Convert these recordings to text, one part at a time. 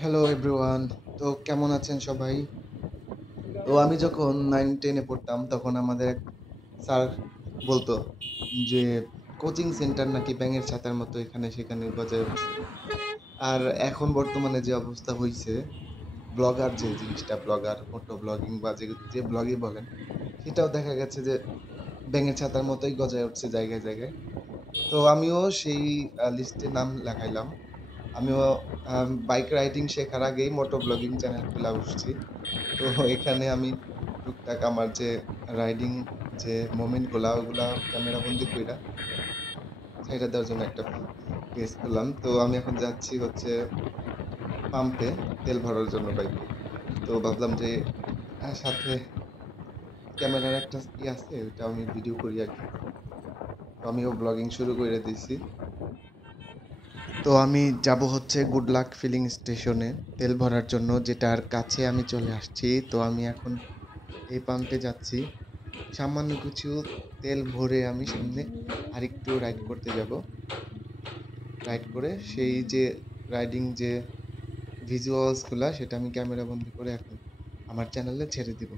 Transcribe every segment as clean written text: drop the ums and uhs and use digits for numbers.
Hello everyone. তো কেমন আছেন সবাই? তো আমি যখন 9-10 এ পড়তাম তখন আমাদের এক স্যার বলত যে, কোচিং সেন্টার নাকি ব্যাঙের ছাতার মতো এখানে সেখানে গজায় উঠছে। আর এখন বর্তমানে যে অবস্থা হইছে, ব্লগার যে জিনিসটা ব্লগার, মোটো ব্লগিং বা যে ব্লগই বলেন, সেটাও দেখা গেছে যে ব্যাঙের ছাতার মতোই গজায় উঠছে জায়গায়, জায়গায়। তো আমিও সেই লিস্টে নাম লেখাইলাম। আমিও বাইক রাইডিং শেখার আগেই মোটো ব্লগিং চ্যানেল খুলা বসছি। তো এখানে আমি টুকটাক আমার যে রাইডিং যে মোমেন্ট গুলা ওগুলা ক্যামেরা বন্দি কইরা ছাইড়া দেওয়ার জন্য একটা পেজ খুললাম। তো আমি এখন যাচ্ছি হচ্ছে পাম্পে তেল ভরার জন্য বাইকে। তো ভাবলাম যে সাথে ক্যামেরার একটা আছে ওইটা আমি ভিডিও করি আরকি। তো আমিও ব্লগিং শুরু কইরা দিছি। তো আমি যাবো হচ্ছে গুড লাক ফিলিং স্টেশনে তেল ভরার জন্য যেটার কাছে আমি চলে আসছি। তো আমি এখন এই পাম্পে যাচ্ছি। সামান্য কিছু তেল ভরে আমি সামনে আরেকটু রাইড করতে যাব। রাইড করে সেই যে রাইডিং যে ভিজুয়ালস গুলা সেটা আমি ক্যামেরা বন্দি করে এখন আমার চ্যানেলে ছেড়ে দিব।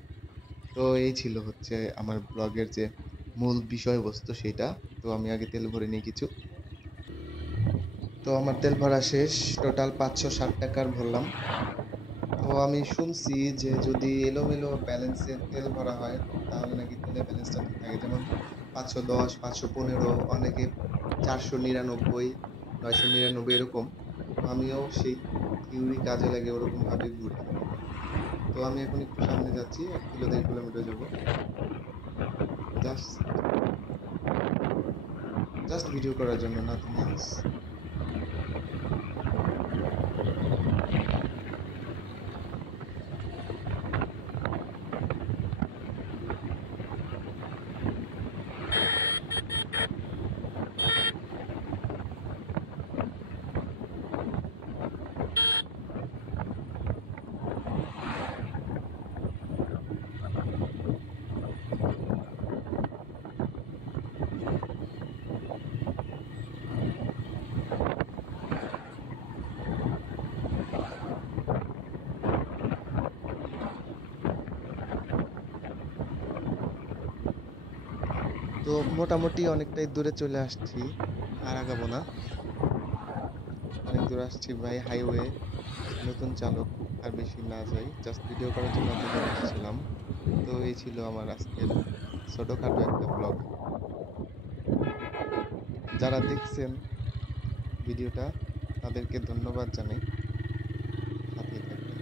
তো এই ছিল হচ্ছে আমার ব্লগের যে মূল বিষয়বস্তু সেটা। তো আমি আগে তেল ভরে নিই কিছু। তো আমার তেল ভরা শেষ। টোটাল ৳৫৬০ ভরলাম। তো আমি শুনছি যে যদি এলোমেলো ব্যালেন্সে তেল ভরা হয় তাহলে নাকি তেলের ব্যালেন্সটা ঠিক থাকে। যেমন ৫১০, ৫১৫ অনেকে ৪৯৯, ৯৯৯ এরকম। তো আমিও সেই থিওরি কাজে লাগিয়ে ওরকম ভাবেই ঘুরি। তো আমি এখন একটু সামনে যাচ্ছি। ১ কিলো ১.৫ কিলোমিটার যাবো। জাস্ট জাস্ট ভিডিও করার জন্য নাথিং এলস। তো মোটামুটি অনেকটাই দূরে চলে আসছি। আর আগাবো না। অনেক দূর আসছি ভাই হাইওয়ে। নতুন চালক। আর বেশি না যাই। জাস্ট ভিডিও করার জন্য এত দূর আসছিলাম। তো এই ছিল আমার আজকের ছোটখাটো একটা ব্লগ। যারা দেখছেন ভিডিওটা তাদেরকে ধন্যবাদ জানাই। সাথেই থাকবেন।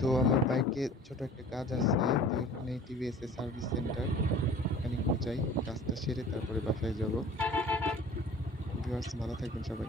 তো আমার বাইকে ছোট একটা কাজ আছে। তো এখানে টিভিএস এর সার্ভিস সেন্টার। এখানে একটু যাই। কাজটা সেরে তারপরে বাসায় যাব। ভিউয়ার্স ভালো থাকবেন সবাই।